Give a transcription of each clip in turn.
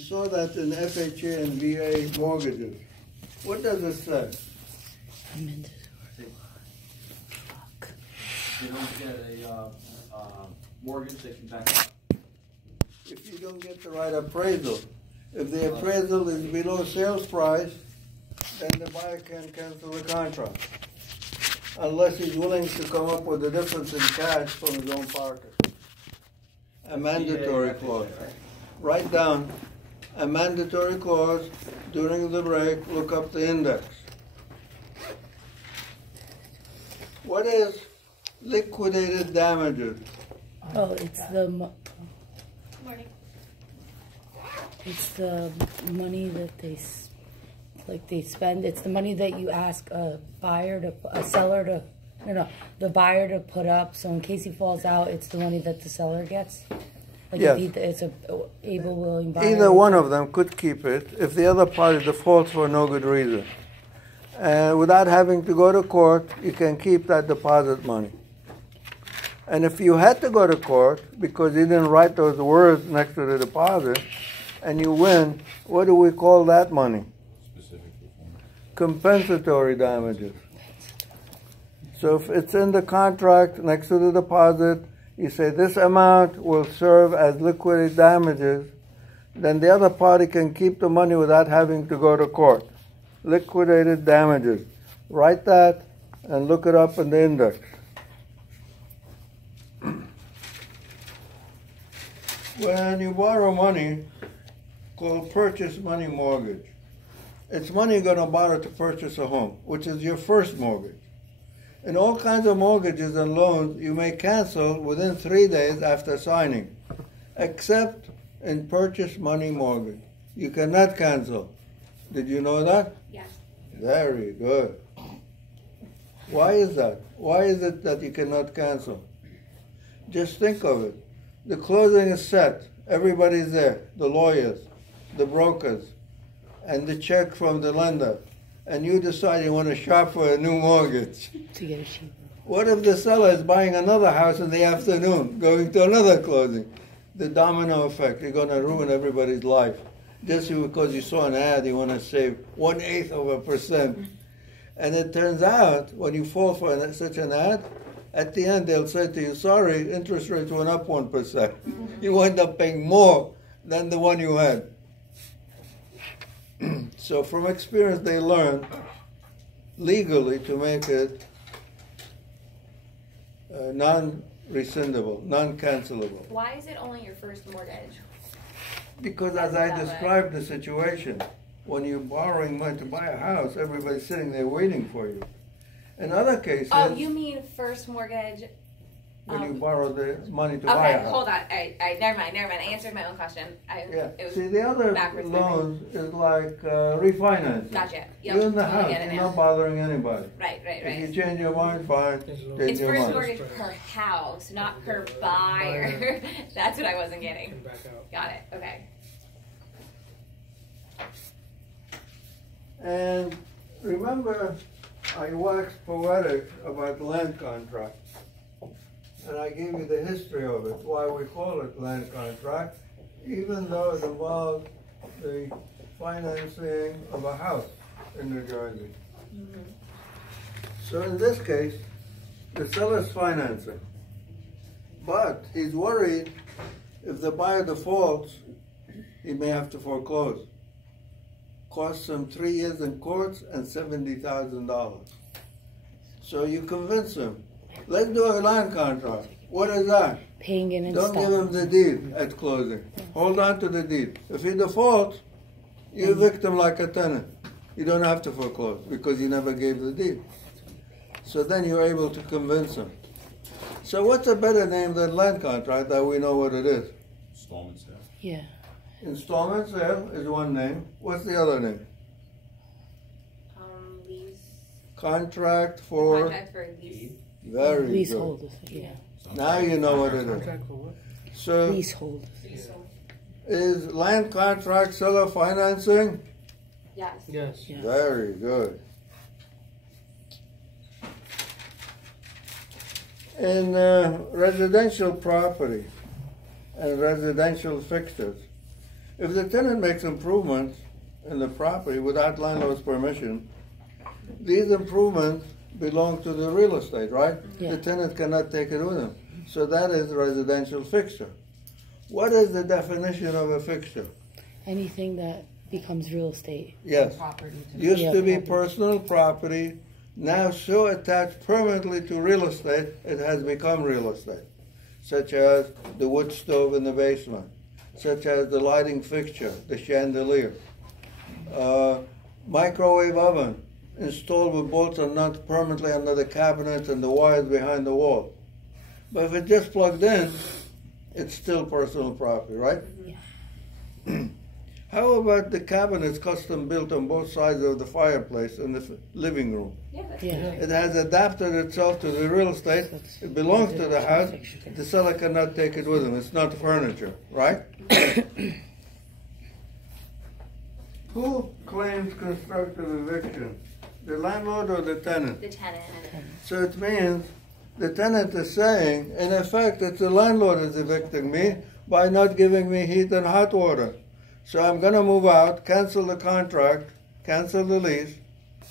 saw that in FHA and VA mortgages. What does it say? They don't get a mortgage, they can back up. If you don't get the right appraisal, if the appraisal is below sales price, then the buyer can cancel the contract, unless he's willing to come up with the difference in cash from his own pocket. A mandatory clause. Write down a mandatory clause. During the break, look up the index. What is liquidated damages? Oh, it's the Morning. it's the money that they spend. It's the money that you ask a seller to, the buyer to put up. So in case he falls out, it's the money that the seller gets. Like Yes. if it's a able, willing buyer. Either one of them could keep it if the other party defaults for no good reason. And without having to go to court, you can keep that deposit money. And if you had to go to court because you didn't write those words next to the deposit, and you win, what do we call that money? Compensatory damages. So if it's in the contract next to the deposit, you say this amount will serve as liquidated damages, then the other party can keep the money without having to go to court. Liquidated damages. Write that and look it up in the index. When you borrow money, called purchase money mortgage, it's money you're going to borrow to purchase a home, which is your first mortgage. In all kinds of mortgages and loans, you may cancel within 3 days after signing, except in purchase money mortgage. You cannot cancel. Did you know that? Yes. Very good. Why is that? Why is it that you cannot cancel? Just think of it. The closing is set. Everybody's there. The lawyers, the brokers, and the check from the lender. And you decide you want to shop for a new mortgage. To get a cheaper. What if the seller is buying another house in the afternoon, going to another closing? The domino effect. You're going to ruin everybody's life. Just because you saw an ad, you want to save 1/8%. And it turns out, when you fall for such an ad, at the end they'll say to you, sorry, interest rates went up 1%. You end up paying more than the one you had. So from experience, they learn legally to make it non-rescindable, non-cancelable. Why is it only your first mortgage? Because as I described the situation, when you're borrowing money to buy a house, everybody's sitting there waiting for you. In other cases, Oh, you mean first mortgage? when you borrow the money to buy a Okay, house. hold on. Never mind. I answered my own question. Yeah. It was See, the other backwards my brain. loans is like refinancing. Gotcha. Yep, You're in the totally house. get it You're now. not bothering anybody. Right. If you change your mind, fine. Change It's your first mind. mortgage per house, not per buyer. That's what I wasn't getting. Back out. Got it. Okay. And remember, I waxed poetic about land contract. And I gave you the history of it, why we call it land contract, even though it involved the financing of a house in New Jersey. Mm-hmm. So in this case, the seller's financing. But he's worried if the buyer defaults, he may have to foreclose. Costs him 3 years in courts and $70,000. So you convince him, let's do a land contract. What is that? Paying in Don't give him the deed at closing. Hold on to the deed. If he defaults, you evict him like a tenant. You don't have to foreclose because you never gave the deed. So then you're able to convince him. So what's a better name than land contract that we know what it is? Installment sale. Yeah. Installment sale is one name. What's the other name? Lease. Contract for... Contract for lease. Very good. Leasehold. Yeah. Now you know what it is. Contract for what? So Leasehold. Leasehold. is land contract seller financing? Yes. Yes. Yeah. Very good. In residential property and residential fixtures, If the tenant makes improvements in the property without landlord's permission, these improvements belong to the real estate, right? Yeah. The tenant cannot take it with him. So that is a residential fixture. What is the definition of a fixture? Anything that becomes real estate. Yes. Property to Used Yeah, to be property. personal property, now so attached permanently to real estate, it has become real estate. Such as the wood stove in the basement, such as the lighting fixture, the chandelier, microwave oven installed with bolts and nuts permanently under the cabinets and the wires behind the wall. But if it's just plugged in, it's still personal property, right? Yeah. How about the cabinets custom built on both sides of the fireplace in the living room? Yeah, that's Yeah. It has adapted itself to the real estate. It belongs to the house. The seller cannot take it with him. It's not furniture, right? Who claims constructive eviction? The landlord or the tenant? the tenant. So it means the tenant is saying, in effect, it's the landlord is evicting me by not giving me heat and hot water. So I'm going to move out, cancel the contract, cancel the lease,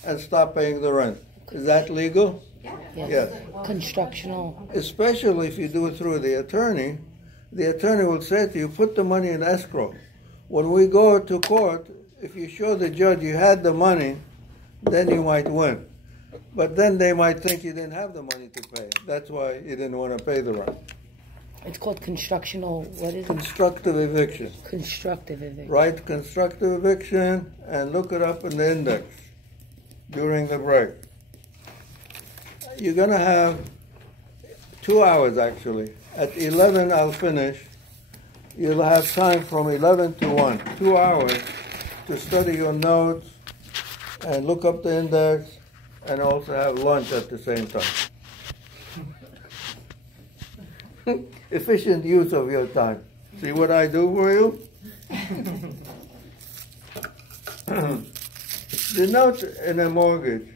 and stop paying the rent. Is that legal? Yeah. Yes. Constructional. Especially if you do it through the attorney will say to you, put the money in escrow. When we go to court, if you show the judge you had the money, then you might win. But then they might think you didn't have the money to pay. That's why you didn't want to pay the rent. It's called constructional, what is it? Constructive eviction. Constructive eviction. Write constructive eviction and look it up in the index during the break. You're going to have 2 hours actually. At 11 I'll finish. You'll have time from 11 to 1. 2 hours to study your notes and look up the index and also have lunch at the same time. Efficient use of your time. See what I do for you? The note in a mortgage,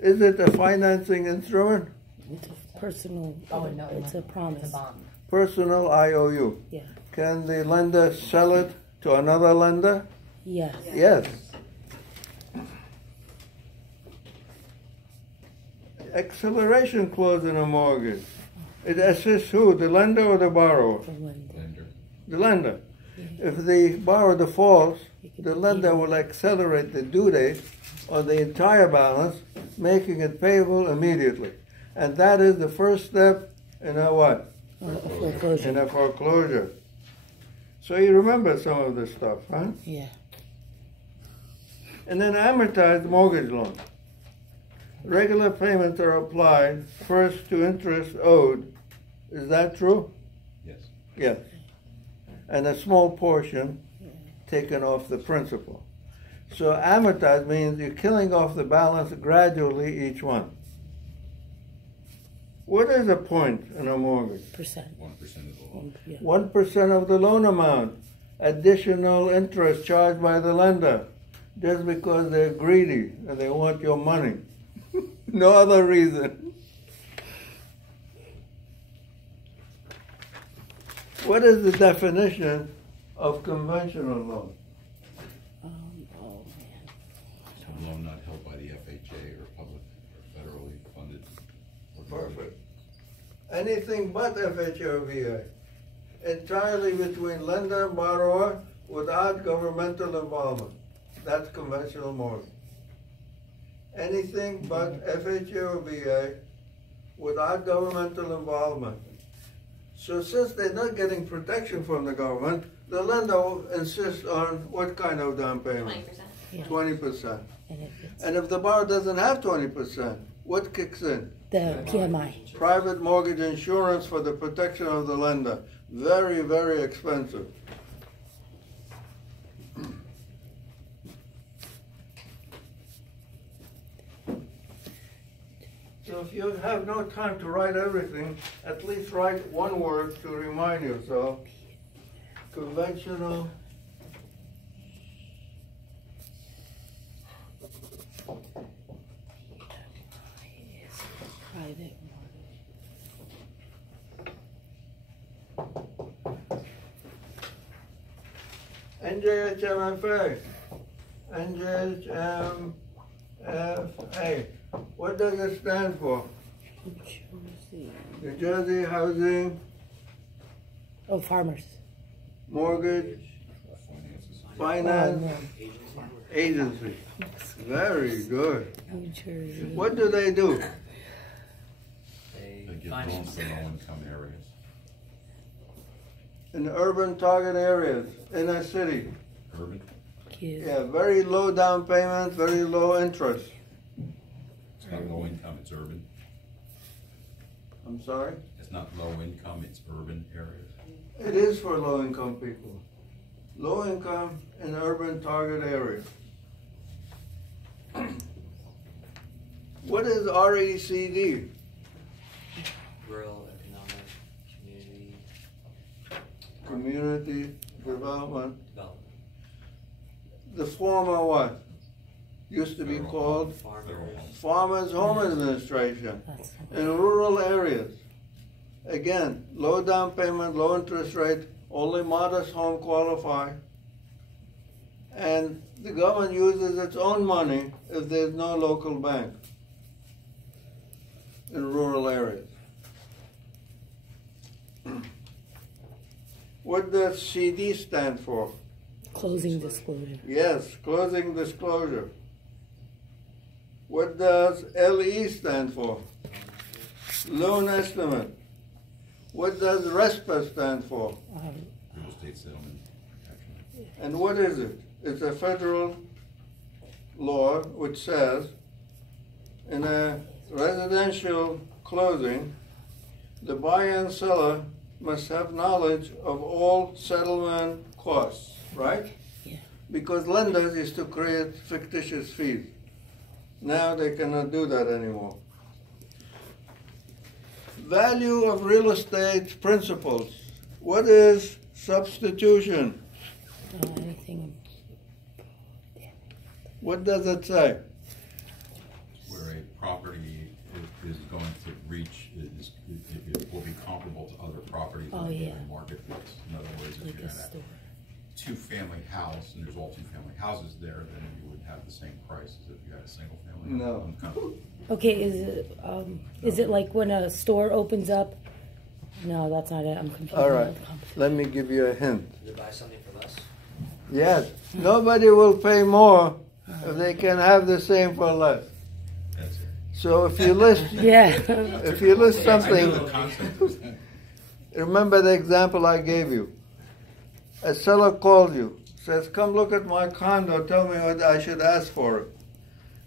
is it a financing instrument? It's a personal, Oh, no, it's a It's promise. a bond. Personal IOU. Yeah. Can the lender sell it to another lender? Yes. Yes. Acceleration clause in a mortgage. It assists who? The lender or the borrower? The lender. The lender. If the borrower defaults, the lender will accelerate the due date on the entire balance, making it payable immediately. And that is the first step in a what? A foreclosure. In a foreclosure. So you remember some of this stuff, huh? Yeah. And then amortized mortgage loan. Regular payments are applied first to interest owed. Is that true? Yes. Yes. And a small portion taken off the principal. So amortized means you're killing off the balance gradually each one. What is a point in a mortgage? Percent. 1% of the loan. Yeah. 1% of the loan amount. Additional interest charged by the lender just because they're greedy and they want your money. No other reason. What is the definition of conventional loan? Oh man. It's a loan not held by the FHA or public or federally funded. Perfect. Anything but FHA or VA. Entirely between lender and borrower without governmental involvement. That's conventional mortgage. Anything but FHA or VA without governmental involvement. So since they're not getting protection from the government, the lender will insist on what kind of down payment? 20%. Yeah. 20%. And if it's And if the borrower doesn't have 20%, what kicks in? the PMI. Private mortgage insurance for the protection of the lender. Very, very expensive. So if you have no time to write everything, at least write one word to remind yourself. Conventional Private. NJHMFA. NJHMFA. What does it stand for? New Jersey Housing Oh, farmers. Mortgage Finance Agency. Very good. New Jersey. What do they do? They give loans to low-income areas. In urban target areas, in a city. Urban, Cute. Yeah, very low down payment, very low interest. it's not low income, it's urban. I'm sorry? It's not low income, it's urban areas. It is for low income people. Low income in urban target areas. What is RECD? Rural Economic Community Community Development. Development. The former what? Used to be Federal. called Farmers. Farmers Home Administration That's in rural areas. Again, low down payment, low interest rate, only modest home qualify. And the government uses its own money if there's no local bank in rural areas. What does CD stand for? closing disclosure. Yes, closing disclosure. What does LE stand for? Loan estimate. What does RESPA stand for? Real estate settlement protection. And what is it? It's a federal law which says in a residential closing, the buyer and seller must have knowledge of all settlement costs, right? Yeah. Because lenders used to create fictitious fees. Now they cannot do that anymore. Value of real estate principles. What is substitution? Anything. What does it say? Where a property is going to reach, it will be comparable to other properties Oh, on the yeah. marketplace. In other words, if Like you a had a store. two-family house and there's all two-family houses there, then you would have the same price as if you had a single-family. No. home. Okay, is it like when a store opens up? No, that's not it. I'm confused. All right, let me give you a hint. Did they buy something for less? Yes, nobody will pay more if they can have the same for less. That's it. So if you list, Yeah. if you list I knew something, the concept was that. remember the example I gave you. A seller calls you, says, "Come look at my condo. Tell me what I should ask for it."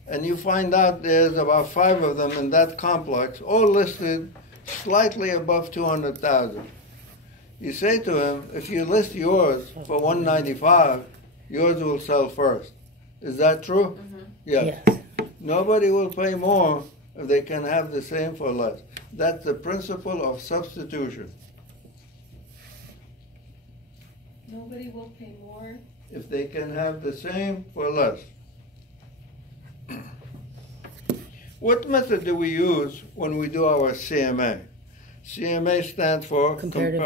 And you find out there's about 5 of them in that complex, all listed slightly above 200,000. You say to him, if you list yours for 195, yours will sell first. Is that true? Yes. Nobody will pay more if they can have the same for less. That's the principle of substitution. Nobody will pay more. If they can have the same for less. What method do we use when we do our CMA? CMA stands for Comparative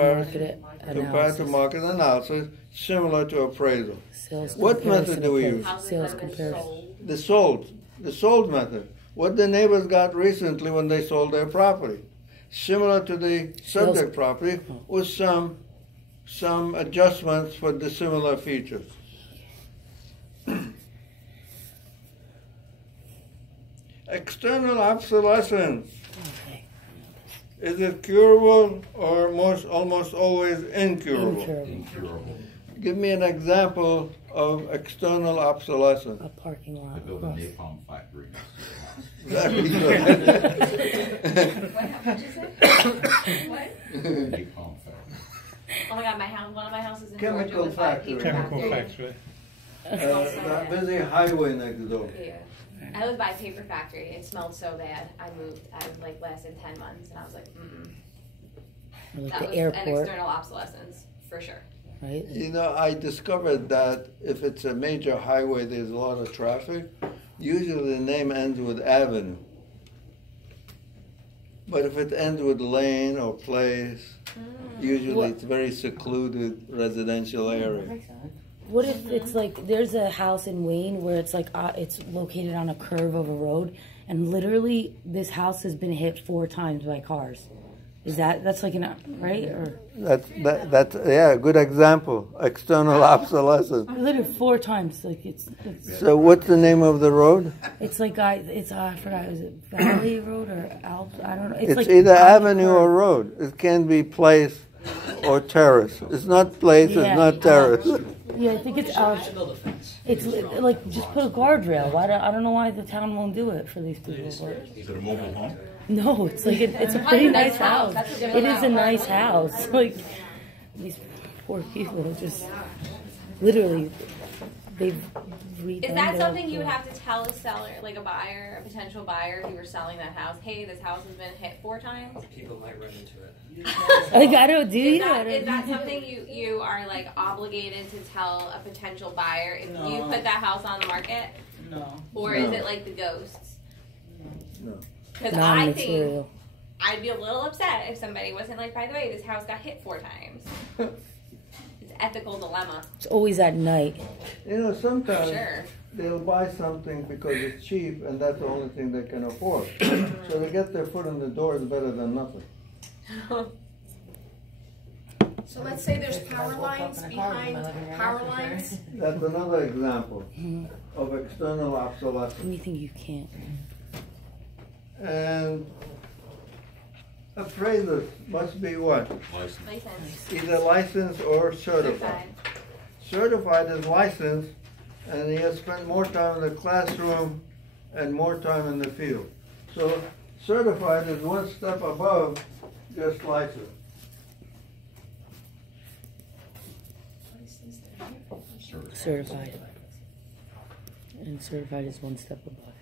comparative market analysis, similar to appraisal. Sales What comparison method do we approach. use? Houses Sales that have been comparison. sold. The sold method. What the neighbors got recently when they sold their property. Similar to the subject property with some adjustments for dissimilar features. External obsolescence. Okay. Is it curable or almost always incurable? Incurable. Incurable. Give me an example of external obsolescence. A parking lot. They built a across. napalm factory next to Very good. What, how much is it? What? the house. Napalm factory. Oh my god, one of my houses in Chemical Georgia was by a factory. paper Chemical factory. factory. That busy highway next door. Yeah. I lived by a paper factory. It smelled so bad. I moved. I lasted 10 months, and I was like, Or like that the was an airport, external obsolescence for sure. right? You know, I discovered that if it's a major highway, there's a lot of traffic. Usually the name ends with avenue. But if it ends with lane or place, usually What? it's very secluded residential area. What if it's like there's a house in Wayne where it's like it's located on a curve of a road, and literally this house has been hit 4 times by cars. Is that's like an right or That's yeah, a good example. External obsolescence. literally 4 times? Like it's So what's the name of the road? it's like I forgot, is it Valley Road or Alps? I don't know. It's like either on the avenue or curve. road. It can be place or terrace. It's not place, Yeah. it's not terrace. Yeah, I think it's I Alps. should build a fence. It's like just put a guardrail. I don't know why the town won't do it for these people. Is it a mobile home? No, it's like it's a pretty nice house. It is a nice house. Like these poor people just literally they've redone Is that their something you would whole- have to tell a seller, like a buyer, a potential buyer, if you were selling that house? Hey, this house has been hit 4 times. People might run into it. Like I don't do Is you? that, is that something you are like obligated to tell a potential buyer if you put that house on the market? No. Or No. is it like the ghosts? No. Because I think Non-material. I'd be a little upset if somebody wasn't like, by the way, this house got hit 4 times. It's an ethical dilemma. It's always at night. You know, sometimes Sure. they'll buy something because it's cheap and that's the only thing they can afford. So they get their foot in the door is better than nothing. So let's say there's power lines behind power lines. That's another example of external obsolescence. Anything you can't. And appraisers must be what? License. License. Either licensed or certified. Certified is licensed, and he has spent more time in the classroom and more time in the field. So certified is one step above just licensed. Certified. And certified is one step above.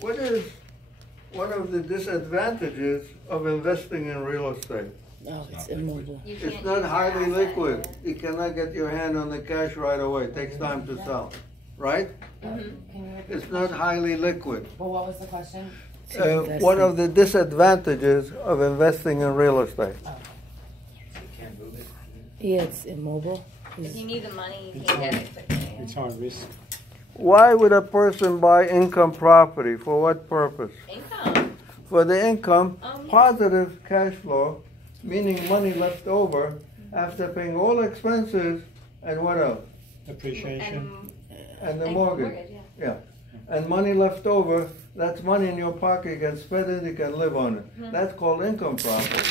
What is one of the disadvantages of investing in real estate? Oh, it's immobile. You It's can't not use your highly asset. liquid. You cannot get your hand on the cash right away. It takes time to sell, right? It's not highly liquid. Well, what was the question? One of the disadvantages of investing in real estate. You can't move it. Yeah, it's immobile. If you need the money, you can't get it quickly. It's on risk. Why would a person buy income property? For what purpose? Income. For the income, Yeah. positive cash flow, meaning money left over after paying all expenses and what else? Appreciation. And the and mortgage. Yeah. And money left over, that's money in your pocket, you can spend it, you can live on it. That's called income property.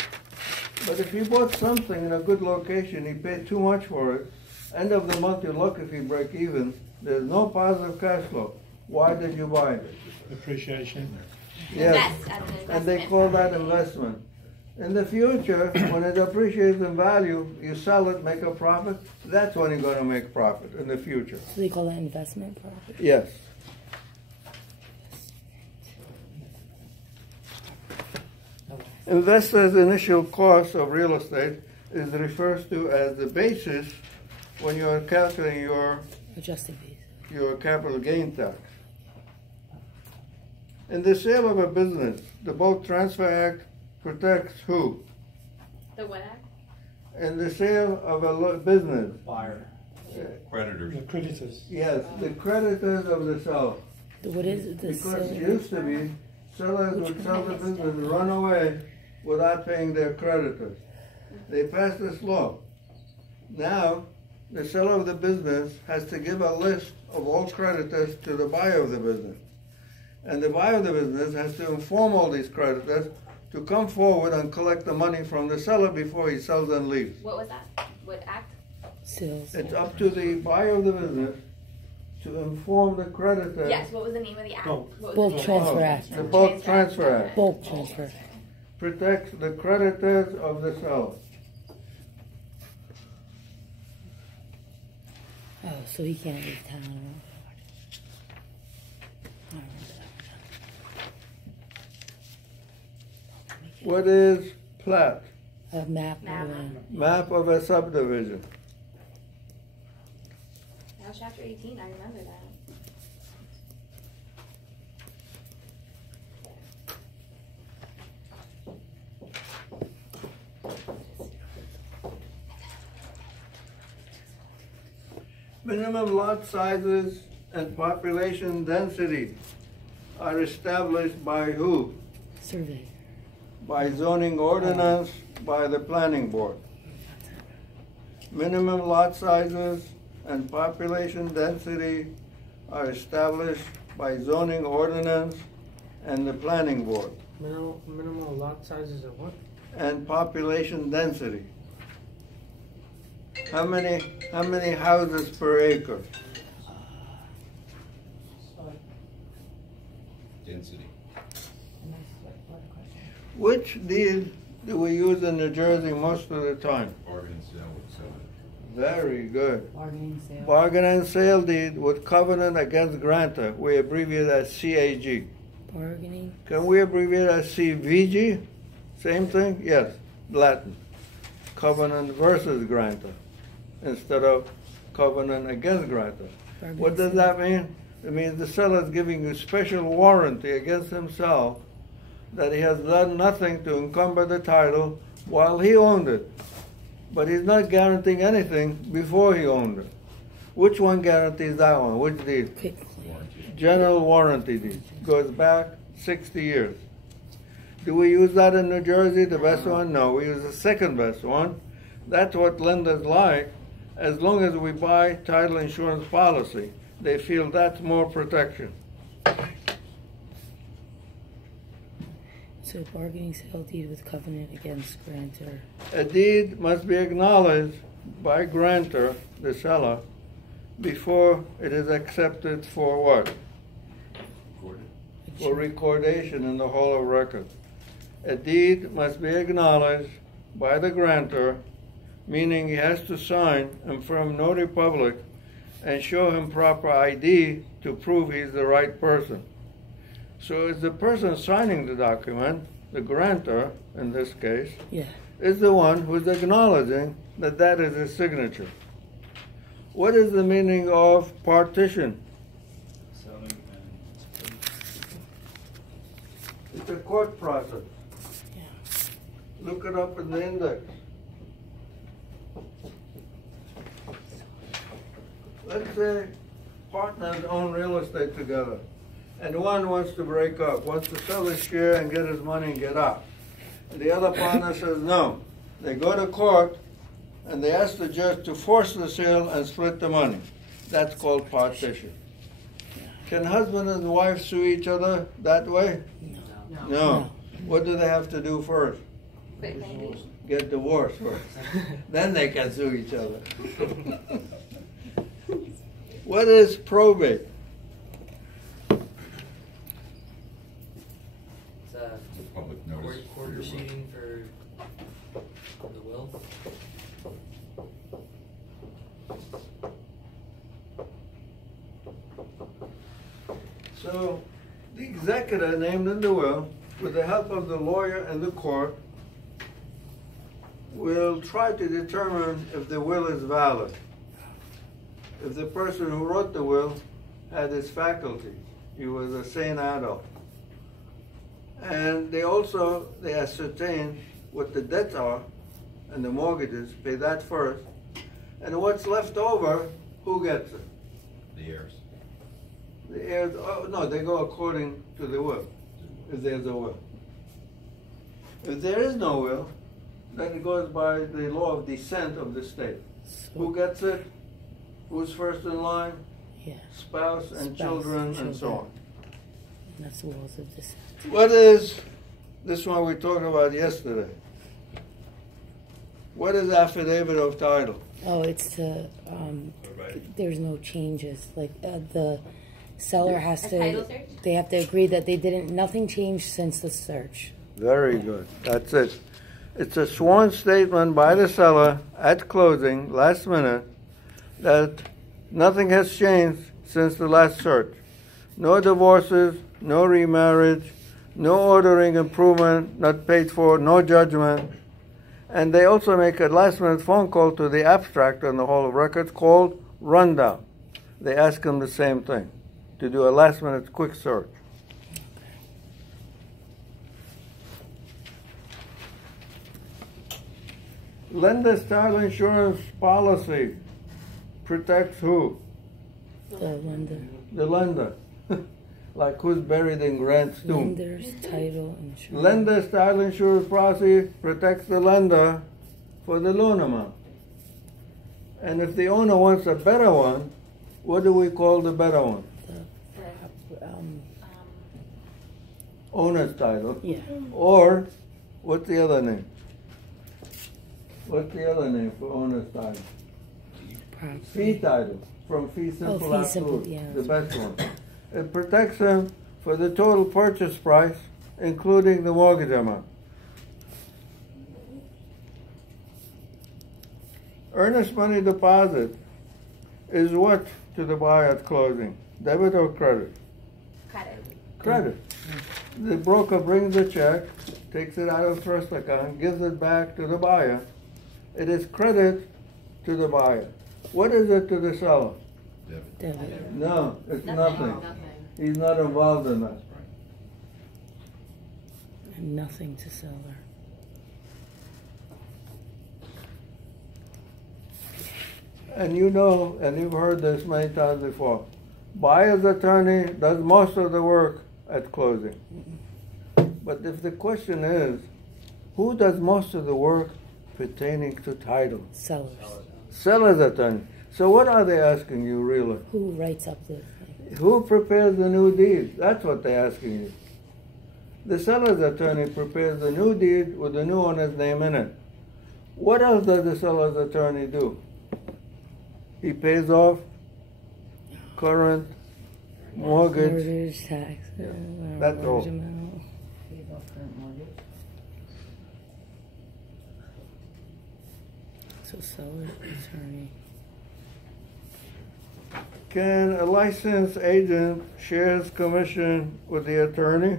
But if you bought something in a good location, you paid too much for it, end of the month you're lucky if you break even, there's no positive cash flow. Why did you buy it? Appreciation. Yes. Invest as an investment. And they call that investment. In the future, when it appreciates in value, you sell it, make a profit, that's when you're gonna make profit in the future. So they call that investment property. Yes. Investors' initial cost of real estate is referred to as the basis when you are calculating Adjusted base. your capital gain tax. In the sale of a business, the Bulk Transfer Act protects who? The what act? In the sale of a business, Buyer. Creditors. The creditors. yes, the creditors of the seller. What is it? The Because it sale- used to be, sellers would sell the business and run away without paying their creditors. They passed this law. Now, the seller of the business has to give a list of all creditors to the buyer of the business. And the buyer of the business has to inform all these creditors to come forward and collect the money from the seller before he sells and leaves. What was that? What act? sales. It's up to the buyer of the business to inform the creditor. Yes, what was the name of the act? Bulk. What was Bulk the name? transfer act. The Bulk Transfer Act Bulk transfer. protects the creditors of the seller. Oh, so he can't leave town. I remember that. What is plat? A map. Map. Of land. Map of a subdivision. That was chapter 18, I remember that. Minimum lot sizes and population density are established by who? Survey. By zoning ordinance, by the planning board. Minimum lot sizes and population density are established by zoning ordinance and the planning board. Minimal lot sizes of what? And population density. How many houses per acre? Density. Which deed do we use in New Jersey most of the time? Bargain and sale would sell it. Very good. Bargaining sale. Bargain and sale deed with covenant against grantor. We abbreviate as CAG. Bargaining. Can we abbreviate as CVG? Same thing? Yes, Latin. Covenant versus grantor instead of covenant against grantor. What does that mean? It means the seller is giving you special warranty against himself that he has done nothing to encumber the title while he owned it. But he's not guaranteeing anything before he owned it. Which one guarantees that one? Which deed? General warranty deed. Goes back 60 years. Do we use that in New Jersey, the best one? No, we use the second best one. That's what lenders like. As long as we buy title insurance policy, they feel that's more protection. So bargaining sale deed with covenant against grantor. A deed must be acknowledged by grantor, the seller, before it is accepted for what? Recorded. For recordation in the Hall of Records. A deed must be acknowledged by the grantor, meaning he has to sign and firm notary public and show him proper ID to prove he's the right person. So it's the person signing the document, the grantor in this case, is the one who's acknowledging that that is his signature. What is the meaning of partition? It's a court process. Look it up in the index. Let's say partners own real estate together, and one wants to break up, wants to sell his share and get his money and get out. And the other partner says no. They go to court, and they ask the judge to force the sale and split the money. That's called partition. Can husband and wife sue each other that way? No. What do they have to do first? Get divorced first. Then they can sue each other. What is probate? It's a Public notice. court proceeding for the will. So the executor named in the will, with the help of the lawyer and the court, will try to determine if the will is valid. If the person who wrote the will had his faculties, he was a sane adult. And they ascertain what the debts are and the mortgages, pay that first. And what's left over, who gets it? The heirs. The heirs, no, they go according to the will, if there's a will. If there is no will, then it goes by the law of descent of the state. Who gets it? Who's first in line? Spouse and children and so on. And that's the laws of descent. What is, this one we talked about yesterday. What is affidavit of title? Oh, it's the, there's no changes. Like the seller has A to, title search? they have to agree that nothing changed since the search. Very good. That's it. It's a sworn statement by the seller at closing, last minute, that nothing has changed since the last search. No divorces, no remarriage, no ordering improvement, not paid for, no judgment. And they also make a last-minute phone call to the abstract on the Hall of Records called rundown. They ask them the same thing, to do a last-minute quick search. Lender's title insurance policy protects who? The lender. The lender. Like who's buried in Grant's tomb. Lender's title insurance. Lender's title insurance policy protects the lender for the loan amount. And if the owner wants a better one, what do we call the better one? Owner's title. Yeah. Or, what's the other name? What's the other name for owner's title? Fee title, from fee simple fee simple, absolute, yeah, the that's best one. It protects him for the total purchase price, including the mortgage amount. Earnest money deposit is what to the buyer at closing? Debit or credit? Credit. Credit. The broker brings the check, takes it out of trust account, gives it back to the buyer. It is credit to the buyer. What is it to the seller? Debit. No, it's nothing. He's not involved in that. And nothing to seller. And you know, and you've heard this many times before, buyer's attorney does most of the work at closing. But if the question is, who does most of the work pertaining to title? Sellers. Seller's attorney. So what are they asking you really? Who writes up the... Who prepares the new deed? That's what they're asking you. The seller's attorney prepares the new deed with the new owner's name in it. What else does the seller's attorney do? He pays off current mortgage. Tax. That's all. Amount. So seller attorney. Can a licensed agent share his commission with the attorney?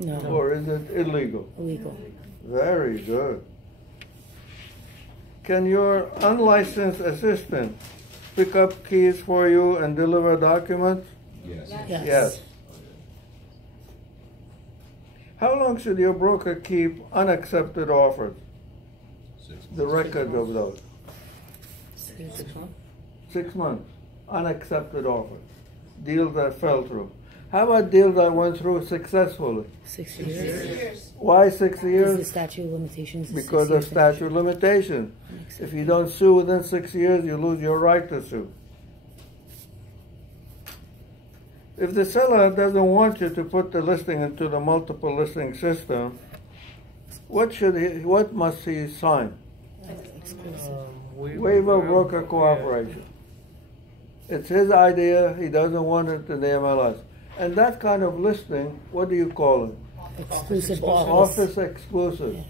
No. Or is it illegal? Illegal. Very good. Can your unlicensed assistant pick up keys for you and deliver documents? Yes. Yes. How long should your broker keep unaccepted offers? 6 months. The record of those? 6 months. 6 months. Unaccepted offers. Deals that fell through. How about deals that went through successfully? 6 years. Why 6 Is the years? statute of limitations? is 6 Because of years. statute of limitations. If you don't sue within 6 years, you lose your right to sue. If the seller doesn't want you to put the listing into the multiple listing system, what must he sign? Waiver of broker cooperation. It's his idea, he doesn't want it in the MLS. And that kind of listing, what do you call it? Exclusive office. Office exclusive. Yeah.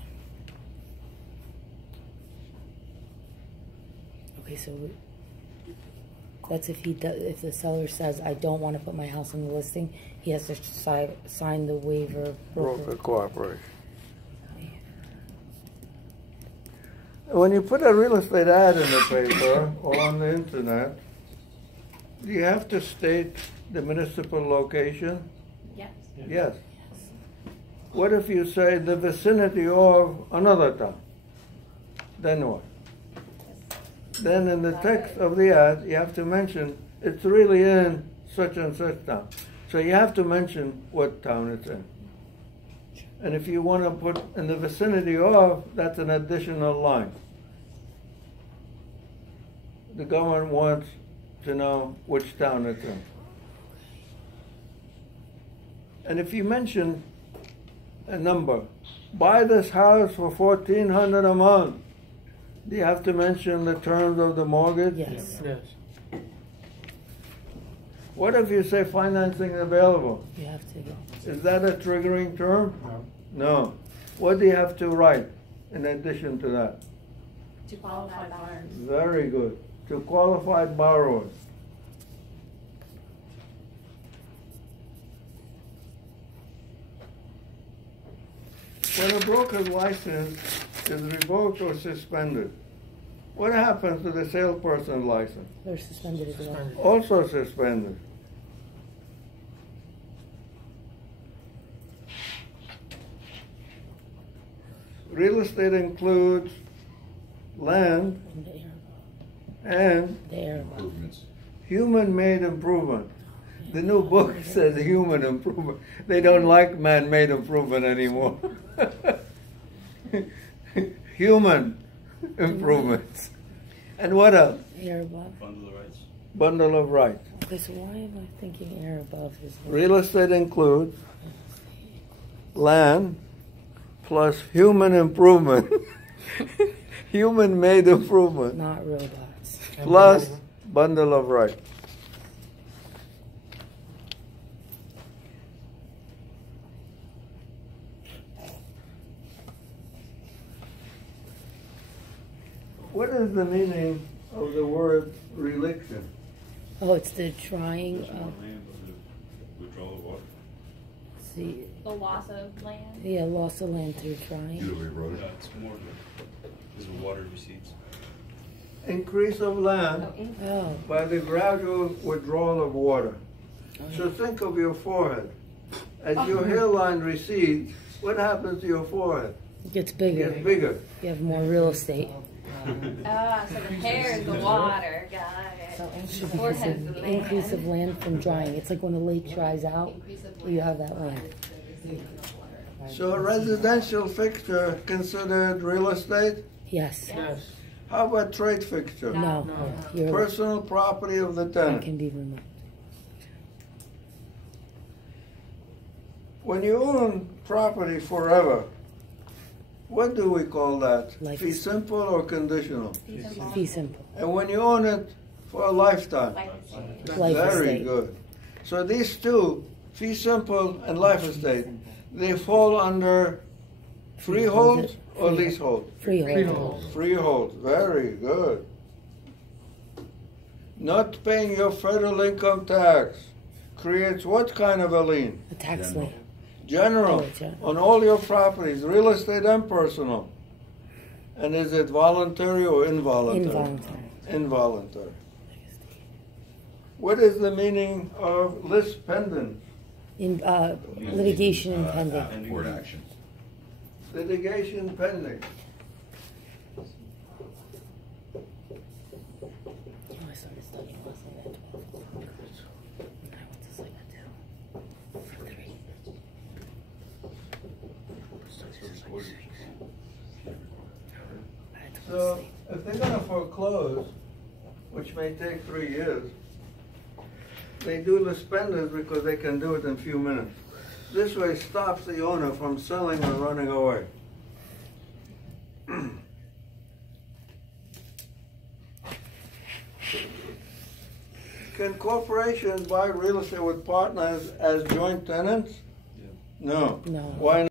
Okay, so that's if if the seller says, I don't want to put my house on the listing, he has to sign the waiver of Broker cooperation. When you put a real estate ad in the paper or on the internet, do you have to state the municipal location? Yes. Yes. What if you say the vicinity of another town? Then what? Then in the text of the ad, you have to mention it's really in such and such town. So you have to mention what town it's in. And if you want to put in the vicinity of, that's an additional line. The government wants to know which town it's in. And if you mention a number, buy this house for $1,400 a month, do you have to mention the terms of the mortgage? Yes. Yes. What if you say financing available? You have to go. Is that a triggering term? No. No. What do you have to write in addition to that? To qualify buyers. Very good. To qualified borrowers. When a broker's license is revoked or suspended, what happens to the salesperson's license? They're suspended as well. Also suspended. Real estate includes land and There. Improvements. human-made improvement. The new book says human improvement. They don't like man-made improvement anymore. Human improvements. And what else? Air above. Bundle of rights. Bundle of rights. Okay, so why am I thinking air above is Real estate includes land plus human improvement. Human-made improvement not robots? plus bundle of rights. What is the meaning of the word reliction? Oh, it's the trying of Withdrawal of water. the The loss of land. loss of land through You trying. wrote it. It's more is the water receipts. Increase of land Oh, by the gradual withdrawal of water. So think of your forehead. As your hairline recedes, what happens to your forehead? it gets It bigger. gets bigger. You have more real estate. Ah, so the hair is the water. Got it. Should The be forehead's the the increase of land. land from drying. It's like when the lake dries out, you have that land. So a residential fixture considered real estate? Yes. Yes. How about trade fixture? No. You're, Personal property of the that tenant. can be removed. When you own property forever, what do we call that? Life Fee estate. simple or conditional? Be simple. And when you own it for a lifetime? Life estate. Life Very estate. good. So these two, fee simple and life estate, they fall under freehold or leasehold? Freehold. Freehold, very good. Not paying your federal income tax creates what kind of a lien? A tax General. lien. General, Oh, gen- on all your properties, real estate and personal. And is it voluntary or involuntary? Involuntary. Involuntary. What is the meaning of lis pendens? In litigation and pending. Court action. Litigation pending. Oh, I started studying last night at 12 o'clock. And I went to sleep at 2. For 3. I had to go to So sleep. if they're gonna foreclose, which may take 3 years, they do the spenders because they can do it in a few minutes. This way stops the owner from selling or running away. Can corporations buy real estate with partners as joint tenants? No. No. Why not?